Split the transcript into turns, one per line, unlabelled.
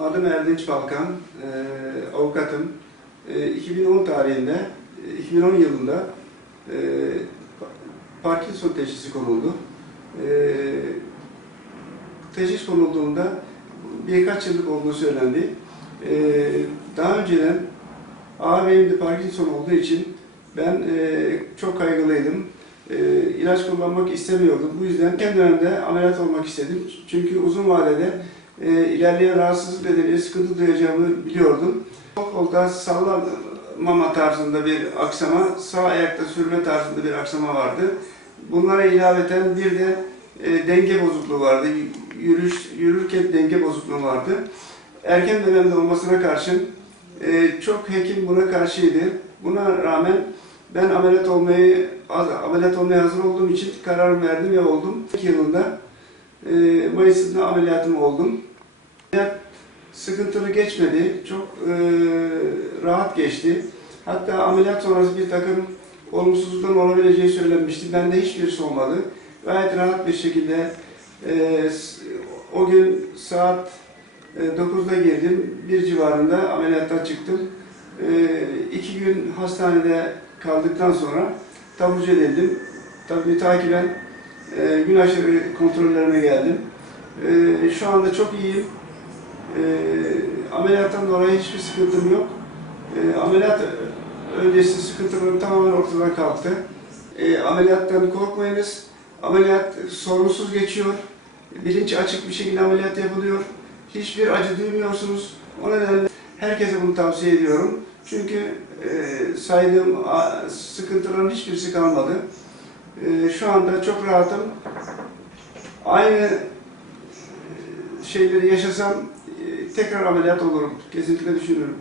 Adım Erdinç Balkan, e, avukatım. E, 2010 tarihinde, e, 2010 yılında e, Parkinson teşhisi konuldu. E, teşhis konulduğunda birkaç yıllık olduğu söylendi. E, daha önceden ağabeyimde Parkinson olduğu için ben e, çok kaygılıydım. E, ilaç kullanmak istemiyordum. Bu yüzden kendi dönemde ameliyat olmak istedim. Çünkü uzun vadede e, ilerleyen rahatsızlık nedeniyle sıkıntı duyacağımı biliyordum. Sol kolda sallanmama tarzında bir aksama, sağ ayakta sürme tarzında bir aksama vardı. Bunlara ilaveten bir de e, denge bozukluğu vardı. Yürüyüş, yürürken denge bozukluğu vardı. Erken dönemde olmasına karşın e, çok hekim buna karşıydı. Buna rağmen ben ameliyat olmayı ameliyat olmaya hazır olduğum için karar verdim ve oldum. 2 yılında e, Mayıs'ında ameliyatım oldum. Sıkıntılı geçmedi. Çok e, rahat geçti. Hatta ameliyat sonrası bir takım olumsuzlukların olabileceği söylenmişti. Bende hiçbirisi olmadı. Gayet rahat bir şekilde e, o gün saat e, 9'da girdim. Bir civarında ameliyattan çıktım. E, iki gün hastanede kaldıktan sonra taburcu edildim. Tabii takiben e, gün aşırı kontrollerine geldim. E, şu anda çok iyiyim. E, ameliyattan dolayı hiçbir sıkıntım yok. E, ameliyat öncesi sıkıntılarım tamamen ortadan kalktı. E, ameliyattan korkmayınız. Ameliyat sorunsuz geçiyor. Bilinç açık bir şekilde ameliyat yapılıyor. Hiçbir acı duymuyorsunuz. O nedenle herkese bunu tavsiye ediyorum. Çünkü e, saydığım sıkıntıların hiçbirisi kalmadı. E, şu anda çok rahatım. Aynı e, şeyleri yaşasam tekrar ameliyat olurum. Kesinlikle düşünüyorum.